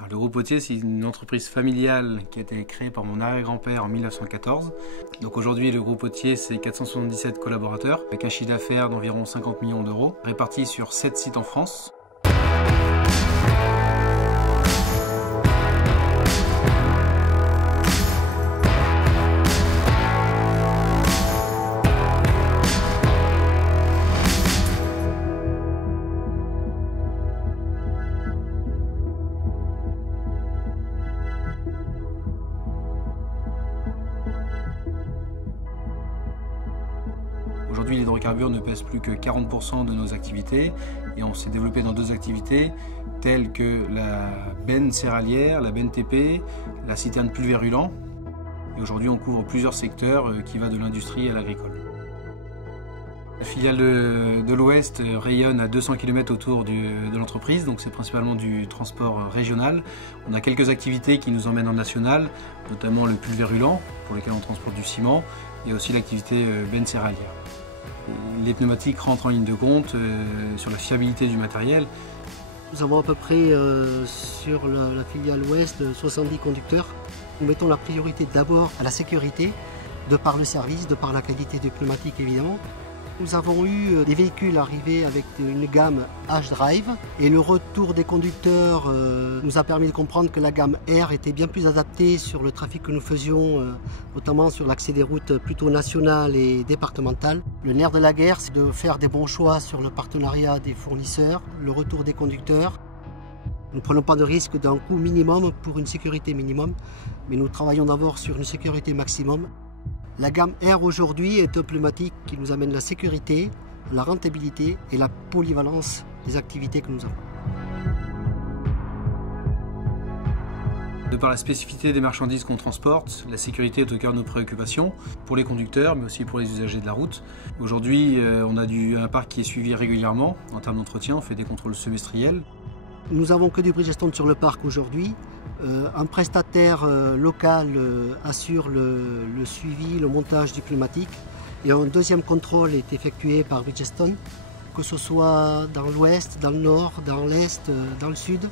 Alors, le groupe Autier, c'est une entreprise familiale qui a été créée par mon arrière-grand-père en 1914. Donc aujourd'hui, le groupe Autier, c'est 477 collaborateurs, avec un chiffre d'affaires d'environ 50 millions d'euros, répartis sur 7 sites en France. Aujourd'hui, l'hydrocarbure ne pèse plus que 40% de nos activités et on s'est développé dans d'autres activités telles que la benne céréalière, la benne TP, la citerne pulvérulent. Et aujourd'hui, on couvre plusieurs secteurs qui va de l'industrie à l'agricole. La filiale de l'Ouest rayonne à 200 km autour de l'entreprise, donc c'est principalement du transport régional. On a quelques activités qui nous emmènent en national, notamment le pulvérulent, pour lequel on transporte du ciment, et aussi l'activité benne céréalière. Les pneumatiques rentrent en ligne de compte sur la fiabilité du matériel. Nous avons à peu près sur la filiale Ouest 70 conducteurs. Nous mettons la priorité d'abord à la sécurité, de par le service, de par la qualité des pneumatiques évidemment. Nous avons eu des véhicules arrivés avec une gamme H-Drive et le retour des conducteurs nous a permis de comprendre que la gamme R était bien plus adaptée sur le trafic que nous faisions, notamment sur l'accès des routes plutôt nationales et départementales. Le nerf de la guerre, c'est de faire des bons choix sur le partenariat des fournisseurs, le retour des conducteurs. Nous ne prenons pas de risque d'un coût minimum pour une sécurité minimum, mais nous travaillons d'abord sur une sécurité maximum. La gamme R aujourd'hui est un pneumatique qui nous amène la sécurité, la rentabilité et la polyvalence des activités que nous avons. De par la spécificité des marchandises qu'on transporte, la sécurité est au cœur de nos préoccupations, pour les conducteurs mais aussi pour les usagers de la route. Aujourd'hui, on a un parc qui est suivi régulièrement en termes d'entretien, on fait des contrôles semestriels. Nous n'avons que du Bridgestone sur le parc aujourd'hui. Un prestataire local assure le suivi, le montage du pneumatique. Et un deuxième contrôle est effectué par Bridgestone, que ce soit dans l'ouest, dans le nord, dans l'est, dans le sud.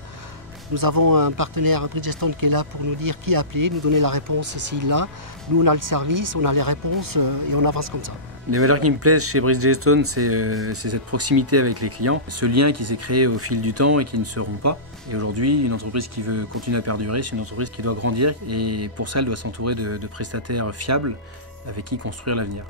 Nous avons un partenaire Bridgestone qui est là pour nous dire qui appeler, nous donner la réponse s'il l'a. Nous, on a le service, on a les réponses et on avance comme ça. Les valeurs qui me plaisent chez Bridgestone, c'est cette proximité avec les clients, ce lien qui s'est créé au fil du temps et qui ne se rompt pas. Et aujourd'hui, une entreprise qui veut continuer à perdurer, c'est une entreprise qui doit grandir et pour ça, elle doit s'entourer de prestataires fiables avec qui construire l'avenir.